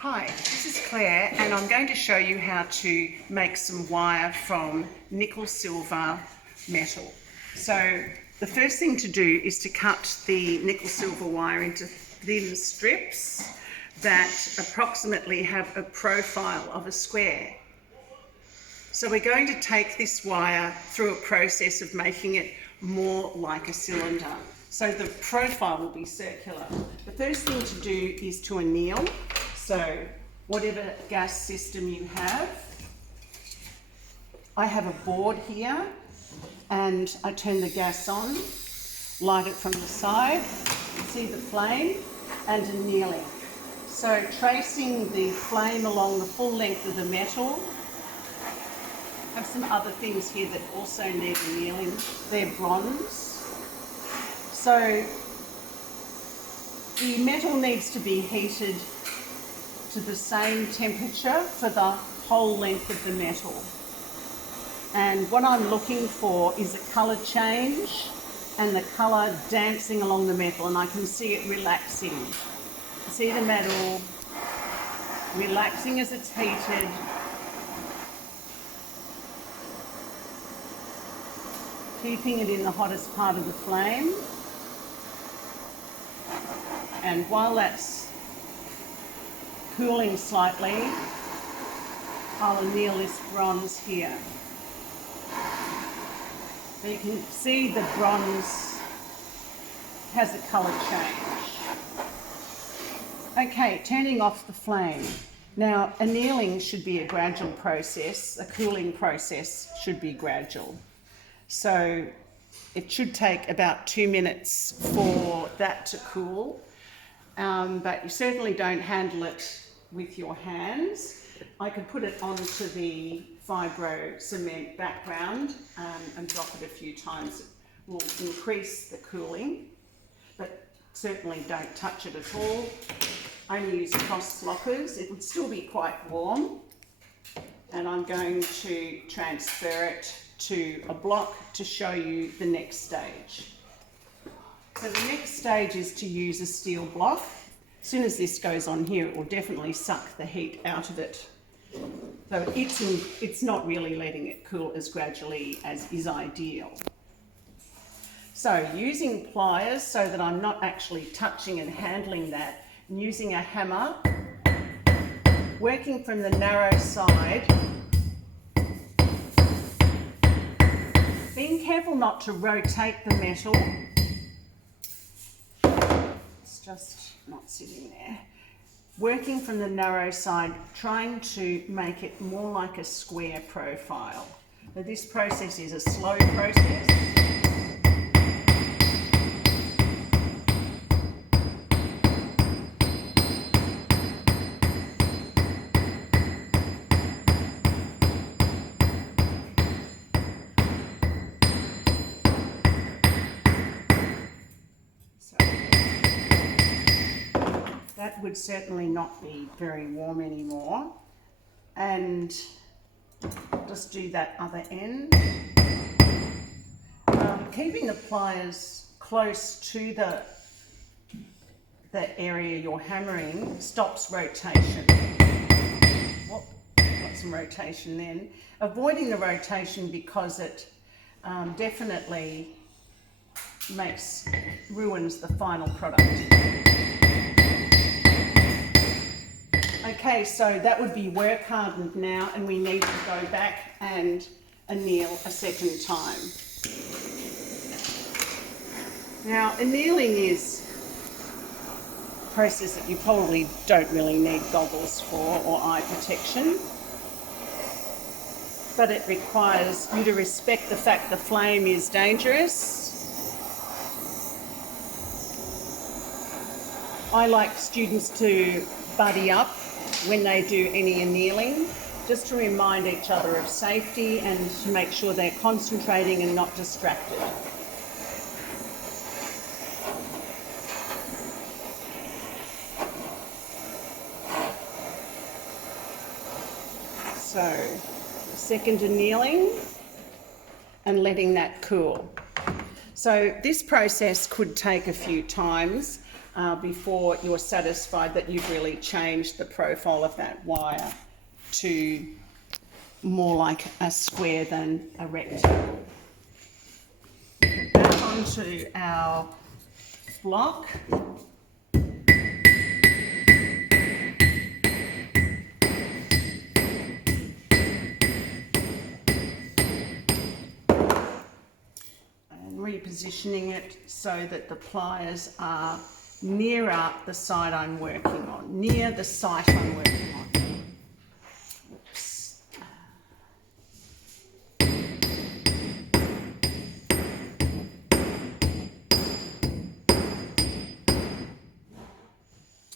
Hi, this is Claire and I'm going to show you how to make some wire from nickel silver metal. So the first thing to do is to cut the nickel silver wire into thin strips that approximately have a profile of a square. So we're going to take this wire through a process of making it more like a cylinder. So the profile will be circular. The first thing to do is to anneal. So whatever gas system you have, I have a board here and I turn the gas on, light it from the side, see the flame and annealing. So tracing the flame along the full length of the metal. I have some other things here that also need annealing. They're bronze. So the metal needs to be heated to the same temperature for the whole length of the metal. And what I'm looking for is a colour change and the colour dancing along the metal, and I can see it relaxing. See the metal relaxing as it's heated. Keeping it in the hottest part of the flame. And while that's cooling slightly, I'll anneal this bronze here. So you can see the bronze has a colour change. Okay, turning off the flame. Now, annealing should be a gradual process. A cooling process should be gradual. So it should take about 2 minutes for that to cool, but you certainly don't handle it with your hands. I could put it onto the fibro cement background and drop it a few times. It will increase the cooling, but certainly don't touch it at all. Only use cross lockers. It would still be quite warm, and I'm going to transfer it to a block to show you the next stage. So the next stage is to use a steel block. As soon as this goes on here, it will definitely suck the heat out of it. So it's not really letting it cool as gradually as is ideal. So using pliers so that I'm not actually touching and handling that, and using a hammer, working from the narrow side, being careful not to rotate the metal. It's just not sitting there. Working from the narrow side, trying to make it more like a square profile. Now, this process is a slow process. That would certainly not be very warm anymore. And just do that other end. Keeping the pliers close to the area you're hammering stops rotation. Whoop, got some rotation then. Avoiding the rotation because it definitely ruins the final product. Okay, so that would be work hardened now, and we need to go back and anneal a second time. Now, annealing is a process that you probably don't really need goggles for or eye protection, but it requires you to respect the fact the flame is dangerous. I like students to buddy up when they do any annealing, just to remind each other of safety and to make sure they're concentrating and not distracted. So, second annealing and letting that cool. So this process could take a few times. before you're satisfied that you've really changed the profile of that wire to more like a square than a rectangle. Put that onto our block. Repositioning it so that the pliers are nearer the side I'm working on, near the site I'm working on. Oops.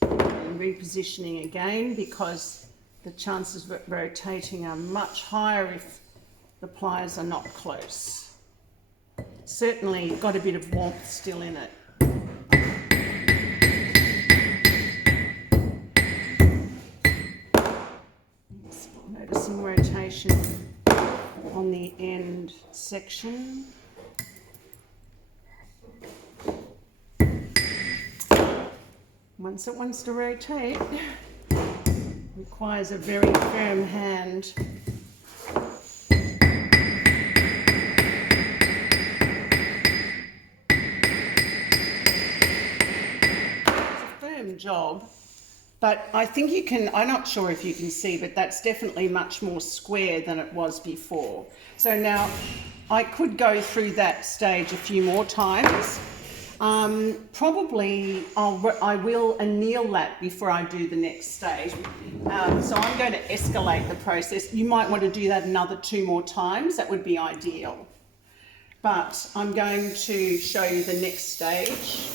And repositioning again, because the chances of it rotating are much higher if the pliers are not close. Certainly got a bit of warmth still in it. Notice some rotation on the end section. Once it wants to rotate, requires a very firm hand. Job, but I think you can, I'm not sure if you can see, but that's definitely much more square than it was before. So now I could go through that stage a few more times. Probably I will anneal that before I do the next stage. So I'm going to escalate the process. You might want to do that another 2 more times. That would be ideal. But I'm going to show you the next stage.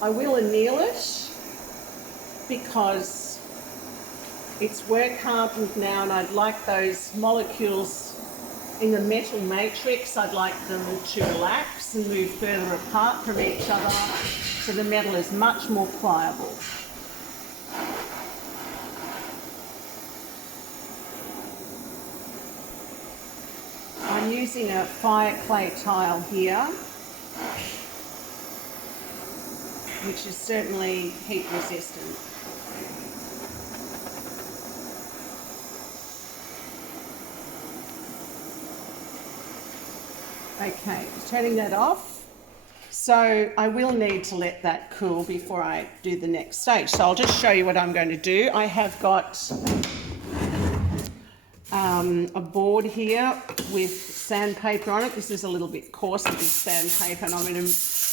I will anneal it because it's work hardened now, and I'd like those molecules in the metal matrix, I'd like them to relax and move further apart from each other so the metal is much more pliable. I'm using a fire clay tile here, which is certainly heat resistant. Okay, turning that off. So I will need to let that cool before I do the next stage. So I'll just show you what I'm going to do. I have got a board here with sandpaper on it. This is a little bit coarser, this sandpaper, and I'm going to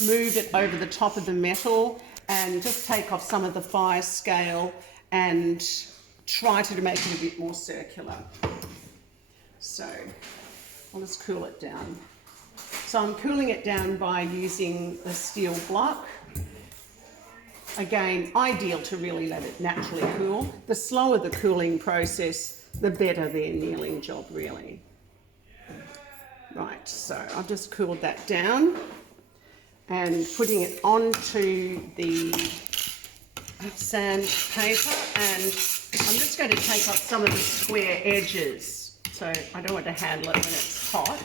move it over the top of the metal and just take off some of the fire scale and try to make it a bit more circular. So I'll just cool it down. So I'm cooling it down by using a steel block. Again, ideal to really let it naturally cool. The slower the cooling process, the better the annealing job really. Right, so I've just cooled that down and putting it onto the sandpaper, and I'm just going to take off some of the square edges. So I don't want to handle it when it's hot.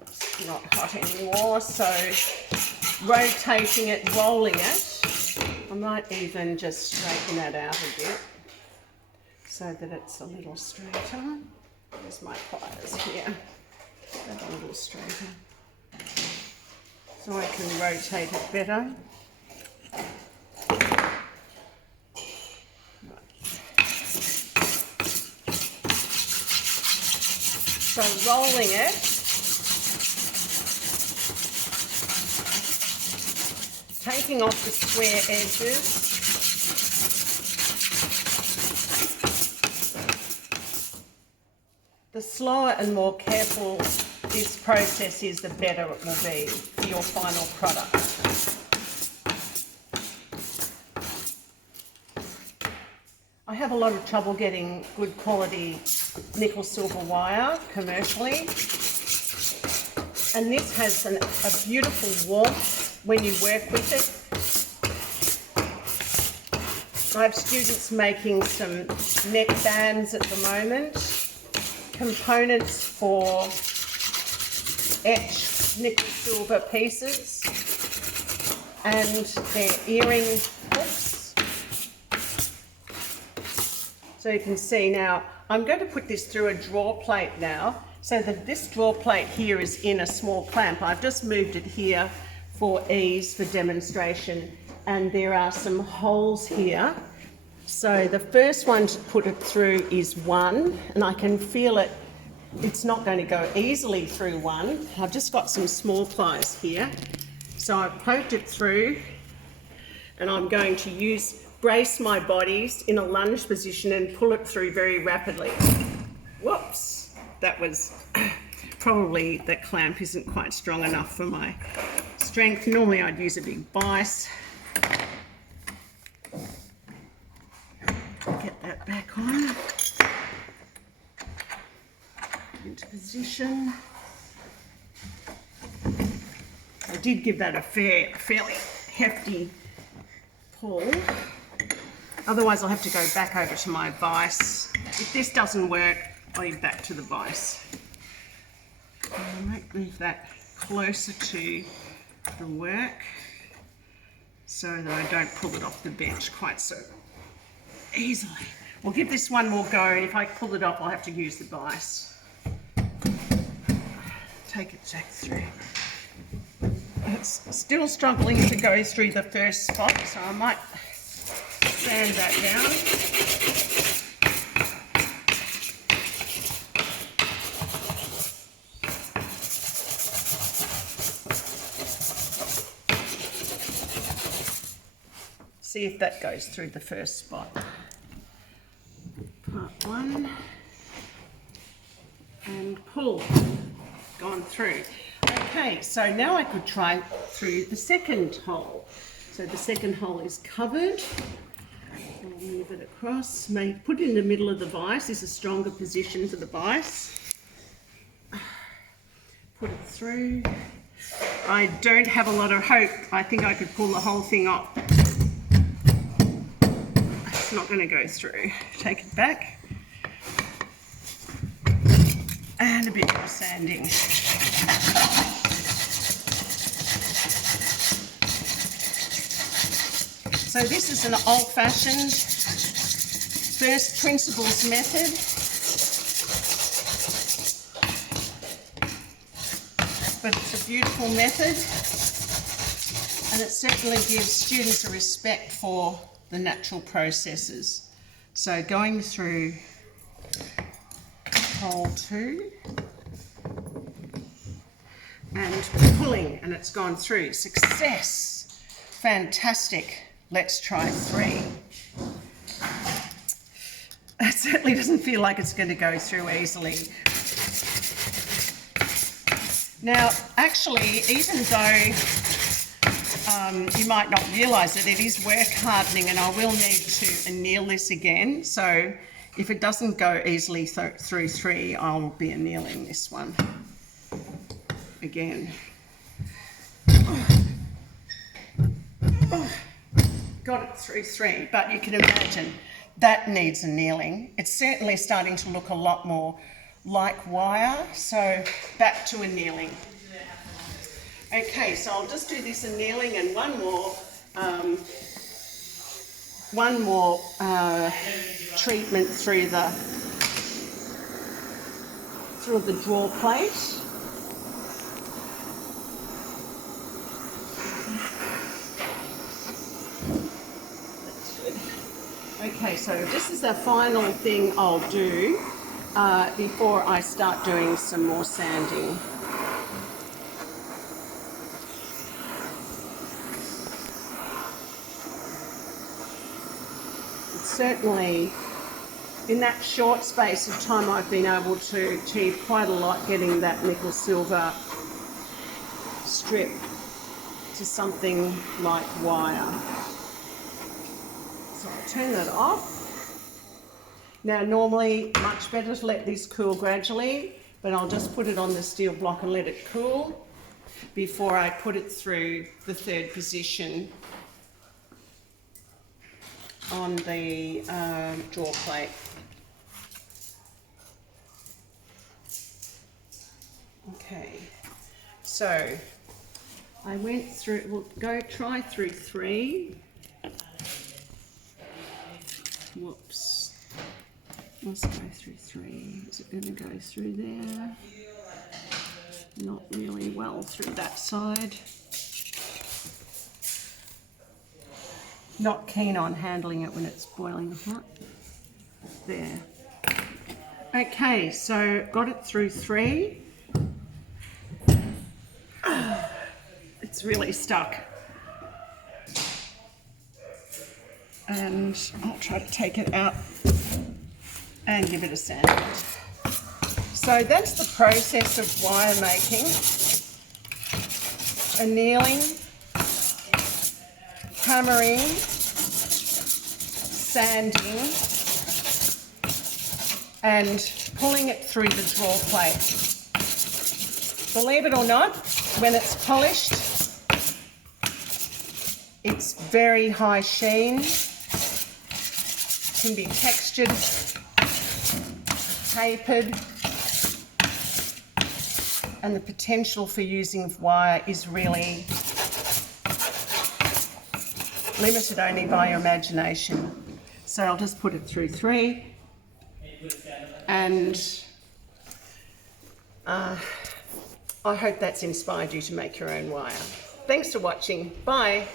It's not hot anymore, so rotating it, rolling it. I might even just straighten that out a bit so that it's a little straighter. There's my pliers here. That's a little straighter. So I can rotate it better. So rolling it, taking off the square edges. The slower and more careful this process is, the better it will be for your final product. I have a lot of trouble getting good quality nickel silver wire commercially, and this has a beautiful warmth when you work with it. I have students making some neck bands at the moment, components for etched nickel silver pieces, and they're earring hooks. So you can see now, I'm going to put this through a draw plate now, so that this draw plate here is in a small clamp. I've just moved it here for ease, for demonstration, and there are some holes here. So the first one to put it through is 1, and I can feel it. It's not going to go easily through 1. I've just got some small pliers here. So I've poked it through, and I'm going to brace my bodies in a lunge position and pull it through very rapidly. Whoops, that was probably, the clamp isn't quite strong enough for my strength. Normally I'd use a big vise. Get that back on. Into position. I did give that a fairly hefty pull. Otherwise I'll have to go back over to my vise. If this doesn't work, I'll be back to the vise. I might move that closer to the work so that I don't pull it off the bench quite so easily. We'll give this one more go, and if I pull it off, I'll have to use the vise. Take it back through. It's still struggling to go through the first spot, so I might sand that down. See if that goes through the first spot. Part 1. And pull. Gone through. Okay, so now I could try through the second hole. So the second hole is covered. I'll move it across. Put it in the middle of the vise. This is a stronger position for the vise. Put it through. I don't have a lot of hope. I think I could pull the whole thing off. It's not going to go through. Take it back. And a bit more sanding. So this is an old-fashioned first principles method. But it's a beautiful method, and it certainly gives students a respect for the natural processes. So going through hole 2 and pulling, and it's gone through. Success! Fantastic. Let's try 3. It certainly doesn't feel like it's going to go through easily. Now, actually, even though you might not realise it, it is work hardening, and I will need to anneal this again. So if it doesn't go easily through 3, I'll be annealing this one again. Got it through 3, but you can imagine that needs annealing. It's certainly starting to look a lot more like wire, so back to annealing. Okay, so I'll just do this annealing and one more treatment through the draw plate. That's good. Okay, so this is the final thing I'll do before I start doing some more sanding. Certainly, in that short space of time, I've been able to achieve quite a lot getting that nickel silver strip to something like wire. So I'll turn that off. Now, normally, much better to let this cool gradually, but I'll just put it on the steel block and let it cool before I put it through the 3rd position on the draw plate. Okay, So I went through, try through 3. Whoops. Let's go through 3. Is it going to go through there? Not really well through that side. Not keen on handling it when it's boiling hot. There. Okay, so got it through 3. It's really stuck. And I'll try to take it out and give it a sandwich. So that's the process of wire making. Annealing, hammering, sanding, and pulling it through the draw plate. Believe it or not, when it's polished, it's very high sheen, can be textured, tapered, and the potential for using wire is really limited only by your imagination. So I'll just put it through 3, and I hope that's inspired you to make your own wire. Thanks for watching. Bye.